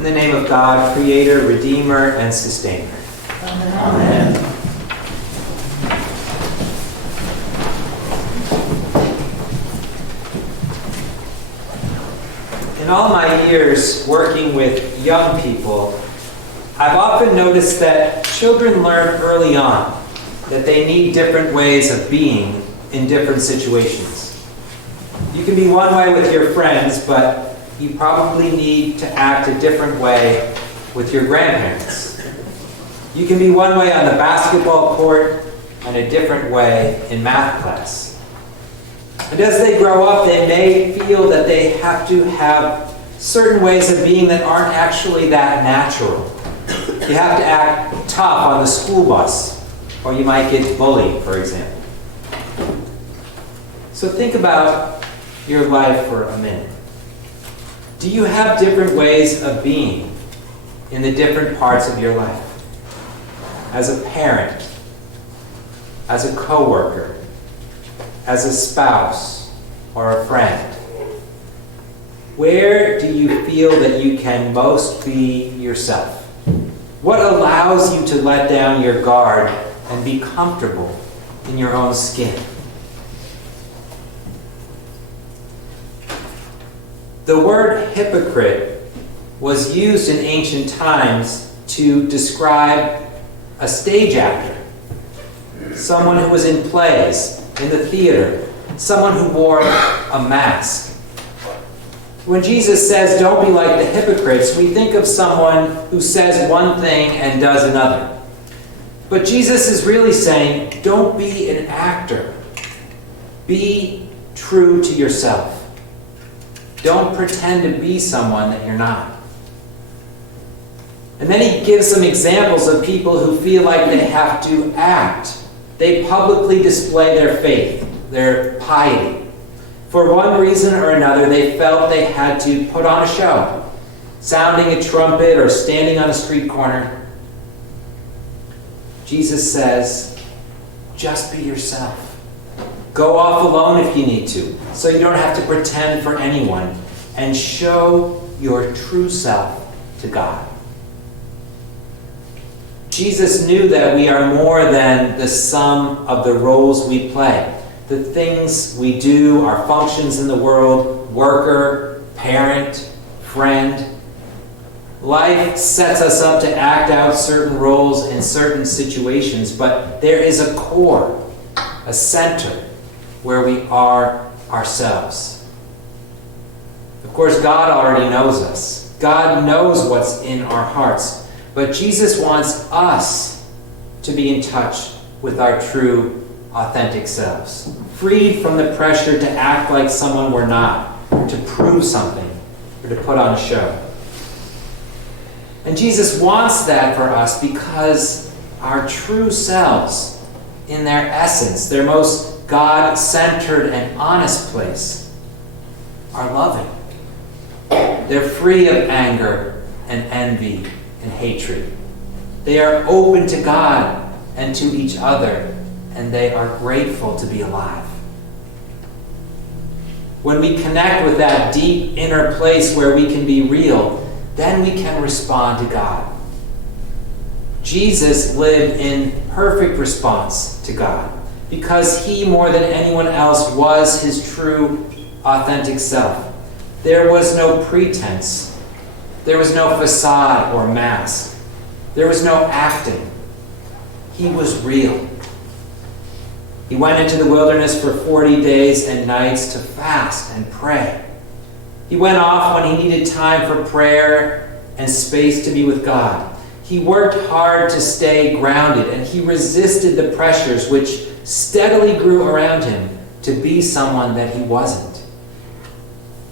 In the name of God, Creator, Redeemer, and Sustainer. Amen. In all my years working with young people, I've often noticed that children learn early on that they need different ways of being in different situations. You can be one way with your friends, but you probably need to act a different way with your grandparents. You can be one way on the basketball court and a different way in math class. And as they grow up, they may feel that they have to have certain ways of being that aren't actually that natural. You have to act tough on the school bus, or you might get bullied, for example. So think about your life for a minute. Do you have different ways of being in the different parts of your life? As a parent, as a coworker, as a spouse, or a friend? Where do you feel that you can most be yourself? What allows you to let down your guard and be comfortable in your own skin? The word hypocrite was used in ancient times to describe a stage actor, someone who was in plays, in the theater, someone who wore a mask. When Jesus says, "Don't be like the hypocrites," we think of someone who says one thing and does another. But Jesus is really saying, don't be an actor. Be true to yourself. Don't pretend to be someone that you're not. And then he gives some examples of people who feel like they have to act. They publicly display their faith, their piety. For one reason or another, they felt they had to put on a show, sounding a trumpet or standing on a street corner. Jesus says, just be yourself. Go off alone if you need to, so you don't have to pretend for anyone, and show your true self to God. Jesus knew that we are more than the sum of the roles we play, the things we do, our functions in the world, worker, parent, friend. Life sets us up to act out certain roles in certain situations, but there is a core, a center, where we are ourselves. Of course, God already knows us. God knows what's in our hearts. But Jesus wants us to be in touch with our true, authentic selves, freed from the pressure to act like someone we're not, or to prove something, or to put on a show. And Jesus wants that for us because our true selves, in their essence, their most God-centered and honest place, are loving. They're free of anger and envy and hatred. They are open to God and to each other, and they are grateful to be alive. When we connect with that deep inner place where we can be real, then we can respond to God. Jesus lived in perfect response to God because he, more than anyone else, was his true, authentic self. There was no pretense. There was no facade or mask. There was no acting. He was real. He went into the wilderness for 40 days and nights to fast and pray. He went off when he needed time for prayer and space to be with God. He worked hard to stay grounded, and he resisted the pressures which steadily grew around him to be someone that he wasn't.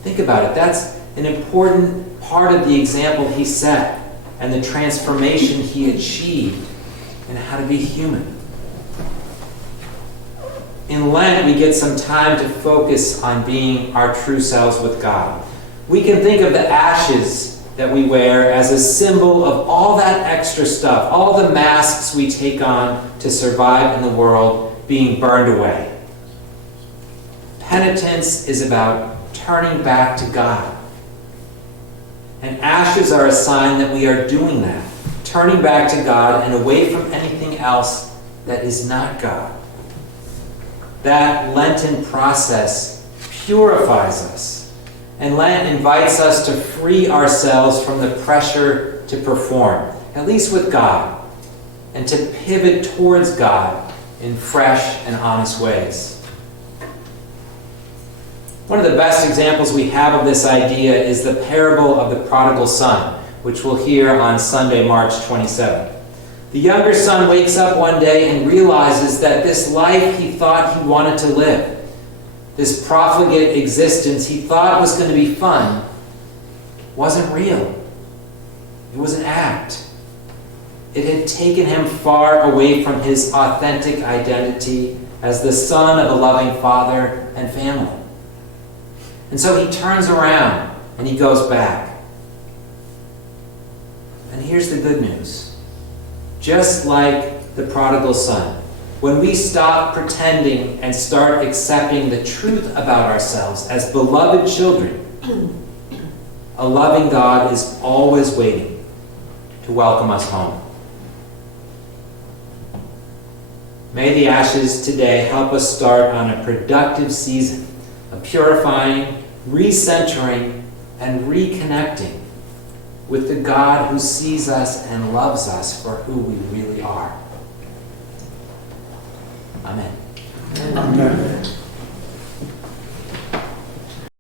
Think about it. That's an important part of the example he set and the transformation he achieved in how to be human. In Lent, we get some time to focus on being our true selves with God. We can think of the ashes that we wear as a symbol of all that extra stuff, all the masks we take on to survive in the world being burned away. Penitence is about turning back to God. And ashes ashes are a sign that we are doing that, turning back to God and away from anything else that is not God. That Lenten process purifies us, and Lent invites us to free ourselves from the pressure to perform, at least with God, and to pivot towards God in fresh and honest ways. One of the best examples we have of this idea is the parable of the prodigal son, which we'll hear on Sunday, March 27th. The younger son wakes up one day and realizes that this life he thought he wanted to live, this profligate existence he thought was going to be fun, wasn't real. It was an act. It had taken him far away from his authentic identity as the son of a loving father and family. And so he turns around and he goes back. And here's the good news. Just like the prodigal son, when we stop pretending and start accepting the truth about ourselves as beloved children, a loving God is always waiting to welcome us home. May the ashes today help us start on a productive season of purifying, recentering, and reconnecting with the God who sees us and loves us for who we really are. Amen. Amen.